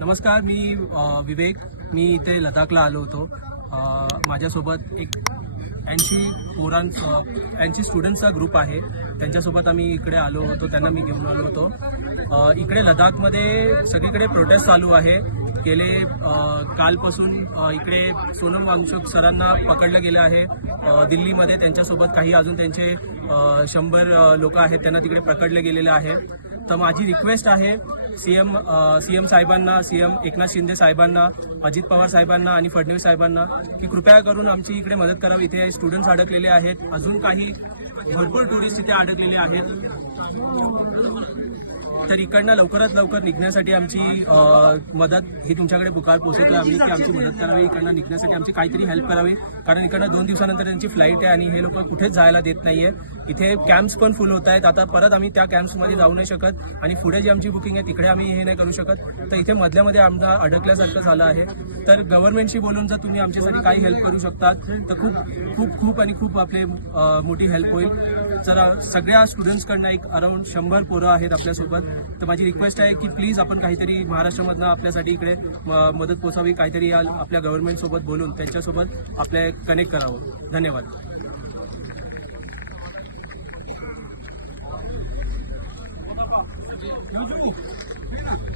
नमस्कार, मी विवेक. मी इथे लडाखला आलो होतो. माझ्यासोबत एक 80 स्टुडंट्सचा ग्रुप आहे. त्यांच्यासोबत आम्ही इकडे आलो होतो. त्यांना मी घेऊन आलो होतो. इकडे लडाखमध्ये सगळीकडे प्रोटेस्ट चालू आहे. गेले कालपासून इकडे सोनम वांगचुक सरांना पकडलं गेलं आहे. दिल्लीमध्ये त्यांच्यासोबत काही अजून त्यांचे 100 लोक आहेत, त्यांना तिकडे पकडले गेलेले आहे. तर माझी रिक्वेस्ट आहे सीएम साहेबांना, सीएम एकनाथ शिंदे साहेबांना, अजित पवार साहेबांना आणि फडणवीस साहेबांना की कृपया करून आमची इकडे मदत करावी. इथे स्टुडंट्स अडकलेले आहेत, अजून काही भरपूर टुरिस्ट इथे अडकलेले आहेत. तर इकडनं लवकरात लवकर निघण्यासाठी आमची मदत ही तुमच्याकडे पुकार पोहोचवतोय आम्ही की आमची मदत करावी. इकडनं निघण्यासाठी आमची काहीतरी हेल्प करावी, कारण इकडनं 2 दिवसानंतर त्यांची फ्लाईट आहे आणि हे लोक कुठेच जायला देत नाहीये. इथे कॅम्प्स पण फुल होत आहेत. आता परत आम्ही त्या कॅम्प्समध्ये जाऊ नाही शकत आणि पुढे जी आमची बुकिंग आहे तिकडे आम्ही हे नाही करू शकत. तर इथे मधल्यामध्ये आमचा अडकल्यासारखं झालं आहे. तर गव्हर्नमेंटशी बोलून जर तुम्ही आमच्यासाठी काही हेल्प करू शकता तर खूप खूप खूप आणि खूप आपले मोठी हेल्प होईल. जरा सगळ्या स्टुडंट्सकडनं एक अराउंड 100 पोरं आहेत आपल्यासोबत. तर माझी रिक्वेस्ट आहे की प्लीज आपण काहीतरी महाराष्ट्रामधनं आपल्यासाठी इकडे मदत पोचावी. काहीतरी आपल्या गव्हर्नमेंटसोबत बोलून त्यांच्यासोबत आपल्या कनेक्ट करावं. धन्यवाद. 요즘